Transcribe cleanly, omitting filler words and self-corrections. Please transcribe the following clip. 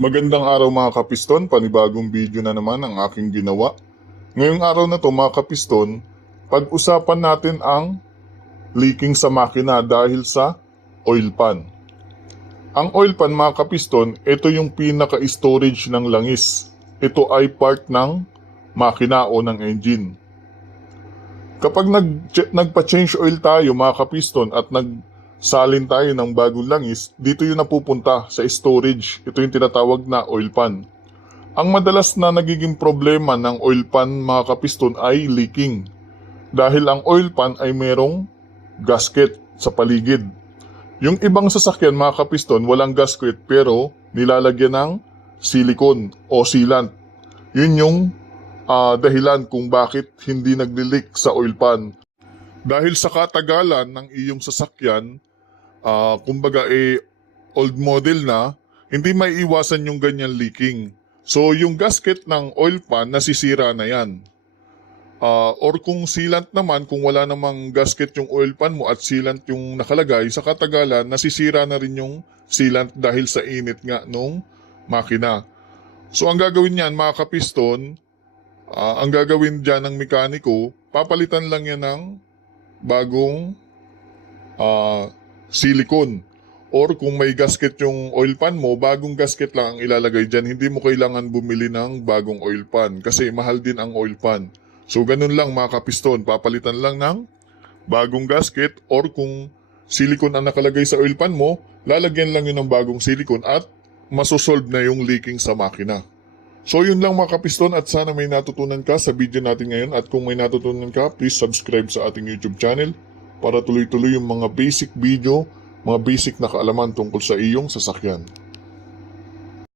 Magandang araw mga kapiston, panibagong video na naman ang aking ginawa. Ngayong araw na to mga kapiston, pag-usapan natin ang leaking sa makina dahil sa oil pan. Ang oil pan mga kapiston, ito yung pinaka-storage ng langis. Ito ay part ng makina o ng engine. Kapag nagpa-change oil tayo mga kapiston at salin tayo ng bagong langis, dito yung napupunta sa storage. Ito yung tinatawag na oil pan. Ang madalas na nagiging problema ng oil pan mga kapiston ay leaking. Dahil ang oil pan ay merong gasket sa paligid. Yung ibang sasakyan mga kapiston walang gasket pero nilalagyan ng silicone o sealant. Yun yung dahilan kung bakit hindi nagli-leak sa oil pan. Dahil sa katagalan ng iyong sasakyan, kumbaga old model na, hindi may iwasan yung ganyan leaking. So yung gasket ng oil pan nasisira na yan. Or kung sealant naman, kung wala namang gasket yung oil pan mo at sealant yung nakalagay, sa katagalan nasisira na rin yung sealant dahil sa init nga nung makina. So ang gagawin niyan mga kapiston, ang gagawin dyan ng mekaniko, papalitan lang yan ng bagong silicone. Or kung may gasket yung oil pan mo, bagong gasket lang ang ilalagay dyan. Hindi mo kailangan bumili ng bagong oil pan kasi mahal din ang oil pan. So ganun lang mga kapiston, papalitan lang ng bagong gasket or kung silicone ang nakalagay sa oil pan mo, lalagyan lang yun ng bagong silicone at masosolve na yung leaking sa makina. So yun lang mga kapiston at sana may natutunan ka sa video natin ngayon at kung may natutunan ka, please subscribe sa ating YouTube channel para tuloy-tuloy yung mga basic video, mga basic na kaalaman tungkol sa iyong sasakyan.